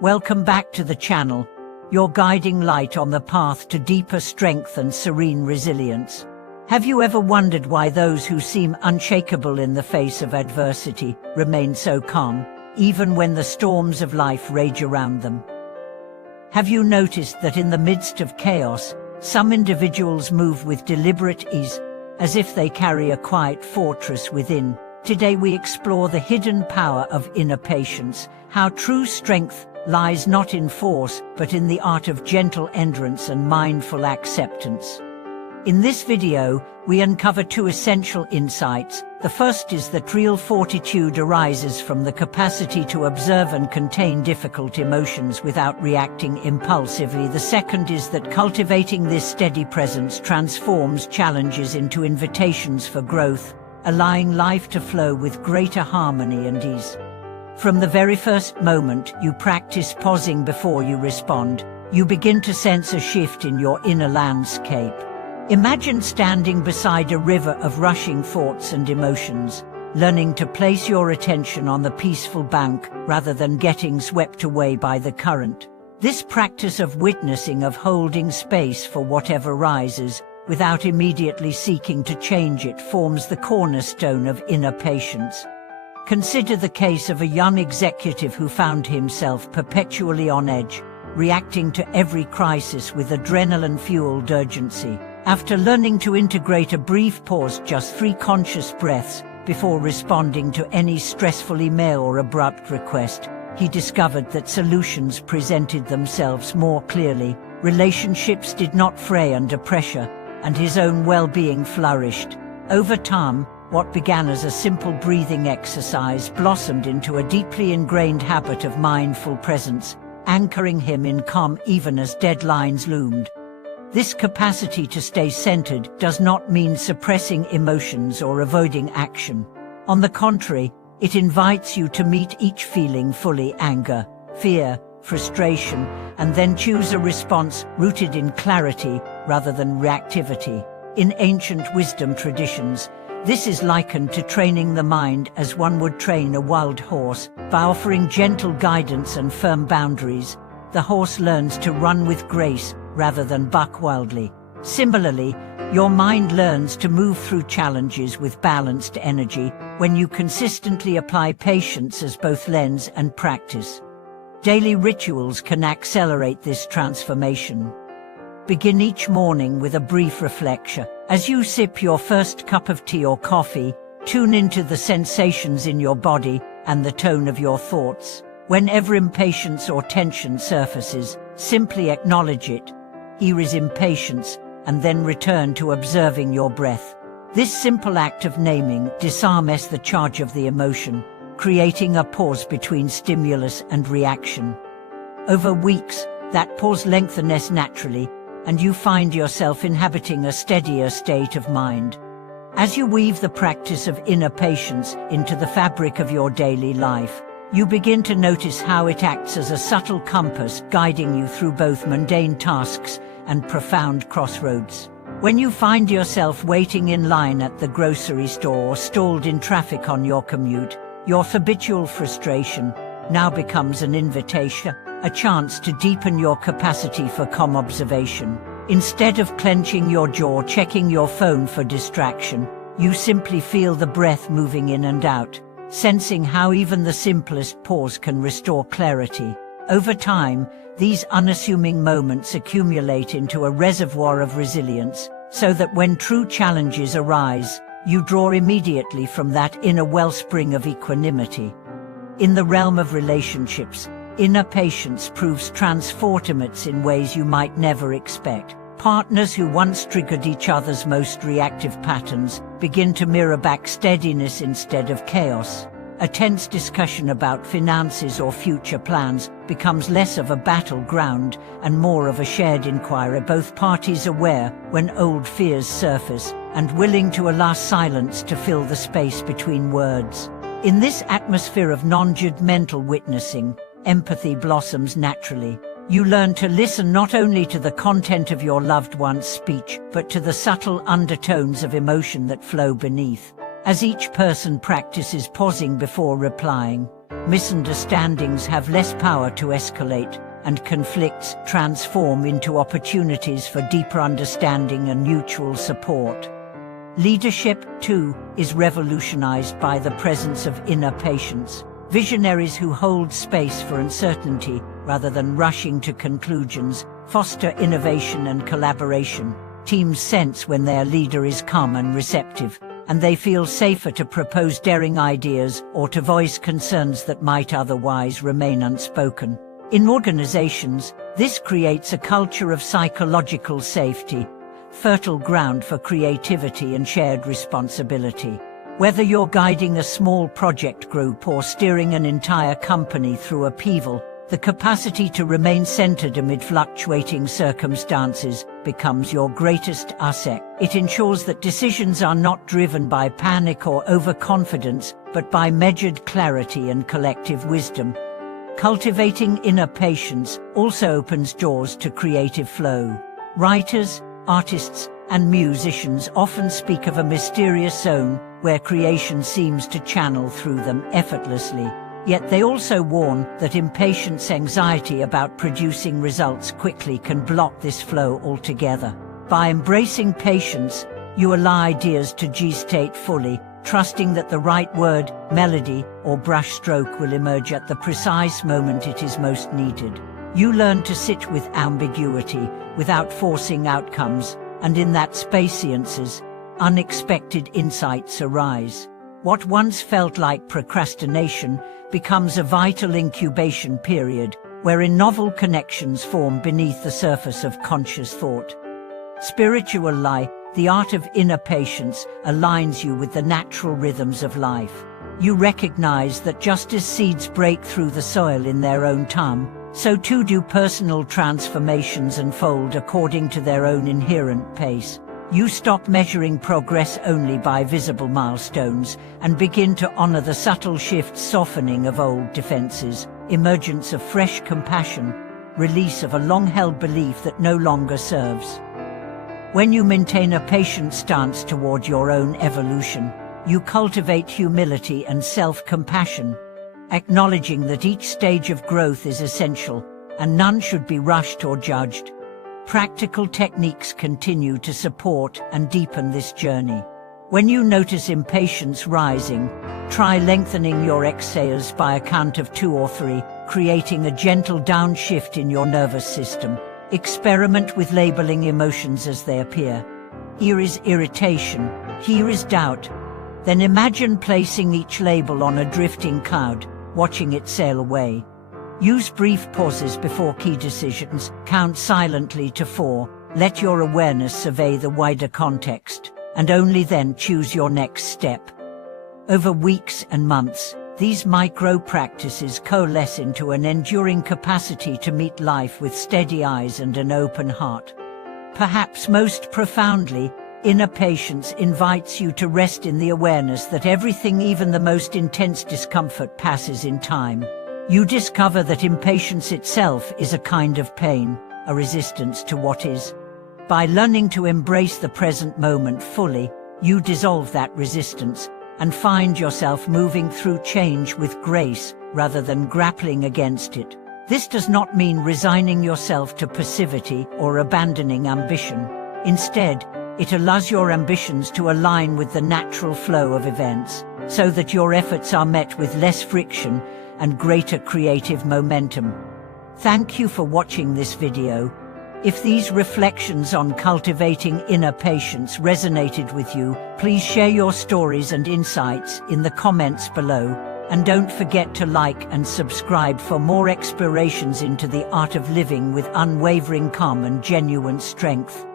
Welcome back to the channel, your guiding light on the path to deeper strength and serene resilience. Have you ever wondered why those who seem unshakable in the face of adversity remain so calm, even when the storms of life rage around them? Have you noticed that in the midst of chaos, some individuals move with deliberate ease, as if they carry a quiet fortress within? Today we explore the hidden power of inner patience, how true strength lies not in force, but in the art of gentle endurance and mindful acceptance. In this video, we uncover two essential insights. The first is that real fortitude arises from the capacity to observe and contain difficult emotions without reacting impulsively. The second is that cultivating this steady presence transforms challenges into invitations for growth, allowing life to flow with greater harmony and ease. From the very first moment you practice pausing before you respond, you begin to sense a shift in your inner landscape. Imagine standing beside a river of rushing thoughts and emotions, learning to place your attention on the peaceful bank rather than getting swept away by the current. This practice of witnessing, of holding space for whatever rises, without immediately seeking to change it, forms the cornerstone of inner patience. Consider the case of a young executive who found himself perpetually on edge, reacting to every crisis with adrenaline-fueled urgency. After learning to integrate a brief pause, just 3 conscious breaths, before responding to any stressful email or abrupt request, he discovered that solutions presented themselves more clearly, relationships did not fray under pressure, and his own well-being flourished. Over time, what began as a simple breathing exercise blossomed into a deeply ingrained habit of mindful presence, anchoring him in calm even as deadlines loomed. This capacity to stay centered does not mean suppressing emotions or avoiding action. On the contrary, it invites you to meet each feeling fully: anger, fear, frustration, and then choose a response rooted in clarity rather than reactivity. In ancient wisdom traditions, this is likened to training the mind as one would train a wild horse. By offering gentle guidance and firm boundaries, the horse learns to run with grace rather than buck wildly. Similarly, your mind learns to move through challenges with balanced energy when you consistently apply patience as both lens and practice. Daily rituals can accelerate this transformation. Begin each morning with a brief reflection. As you sip your first cup of tea or coffee, tune into the sensations in your body and the tone of your thoughts. Whenever impatience or tension surfaces, simply acknowledge it, ease impatience, and then return to observing your breath. This simple act of naming disarms the charge of the emotion, creating a pause between stimulus and reaction. Over weeks, that pause lengthens naturally, and you find yourself inhabiting a steadier state of mind. As you weave the practice of inner patience into the fabric of your daily life, you begin to notice how it acts as a subtle compass, guiding you through both mundane tasks and profound crossroads. When you find yourself waiting in line at the grocery store or stalled in traffic on your commute, your habitual frustration now becomes an invitation, a chance to deepen your capacity for calm observation. Instead of clenching your jaw, checking your phone for distraction, you simply feel the breath moving in and out, sensing how even the simplest pause can restore clarity. Over time, these unassuming moments accumulate into a reservoir of resilience, so that when true challenges arise, you draw immediately from that inner wellspring of equanimity. In the realm of relationships, inner patience proves transformative in ways you might never expect. Partners who once triggered each other's most reactive patterns begin to mirror back steadiness instead of chaos. A tense discussion about finances or future plans becomes less of a battleground and more of a shared inquiry, both parties aware when old fears surface and willing to allow silence to fill the space between words. In this atmosphere of non-judgmental witnessing, empathy blossoms naturally. You learn to listen not only to the content of your loved one's speech, but to the subtle undertones of emotion that flow beneath. As each person practices pausing before replying, misunderstandings have less power to escalate, and conflicts transform into opportunities for deeper understanding and mutual support. Leadership, too, is revolutionized by the presence of inner patience. Visionaries who hold space for uncertainty rather than rushing to conclusions foster innovation and collaboration. Teams sense when their leader is calm and receptive, and they feel safer to propose daring ideas or to voice concerns that might otherwise remain unspoken. In organizations, this creates a culture of psychological safety, fertile ground for creativity and shared responsibility. Whether you're guiding a small project group or steering an entire company through upheaval, the capacity to remain centered amid fluctuating circumstances becomes your greatest asset. It ensures that decisions are not driven by panic or overconfidence, but by measured clarity and collective wisdom. Cultivating inner patience also opens doors to creative flow. Writers, artists, and musicians often speak of a mysterious zone where creation seems to channel through them effortlessly. Yet they also warn that impatience, anxiety about producing results quickly can block this flow altogether. By embracing patience, you allow ideas to gestate fully, trusting that the right word, melody, or brushstroke will emerge at the precise moment it is most needed. You learn to sit with ambiguity without forcing outcomes, and in that space, unexpected insights arise. What once felt like procrastination becomes a vital incubation period, wherein novel connections form beneath the surface of conscious thought. Spiritual life, the art of inner patience, aligns you with the natural rhythms of life. You recognize that just as seeds break through the soil in their own time, so too do personal transformations unfold according to their own inherent pace. You stop measuring progress only by visible milestones and begin to honor the subtle shifts, softening of old defenses, emergence of fresh compassion, release of a long-held belief that no longer serves. When you maintain a patient stance toward your own evolution, you cultivate humility and self-compassion, acknowledging that each stage of growth is essential and none should be rushed or judged. Practical techniques continue to support and deepen this journey. When you notice impatience rising, try lengthening your exhales by a count of 2 or 3, creating a gentle downshift in your nervous system. Experiment with labeling emotions as they appear. Here is irritation, here is doubt. Then imagine placing each label on a drifting cloud, watching it sail away. Use brief pauses before key decisions, count silently to 4, let your awareness survey the wider context, and only then choose your next step. Over weeks and months, these micro-practices coalesce into an enduring capacity to meet life with steady eyes and an open heart. Perhaps most profoundly, inner patience invites you to rest in the awareness that everything, even the most intense discomfort, passes in time. You discover that impatience itself is a kind of pain, a resistance to what is. By learning to embrace the present moment fully, you dissolve that resistance and find yourself moving through change with grace rather than grappling against it. This does not mean resigning yourself to passivity or abandoning ambition. Instead, it allows your ambitions to align with the natural flow of events, so that your efforts are met with less friction and greater creative momentum. Thank you for watching this video. If these reflections on cultivating inner patience resonated with you, please share your stories and insights in the comments below, and don't forget to like and subscribe for more explorations into the art of living with unwavering calm and genuine strength.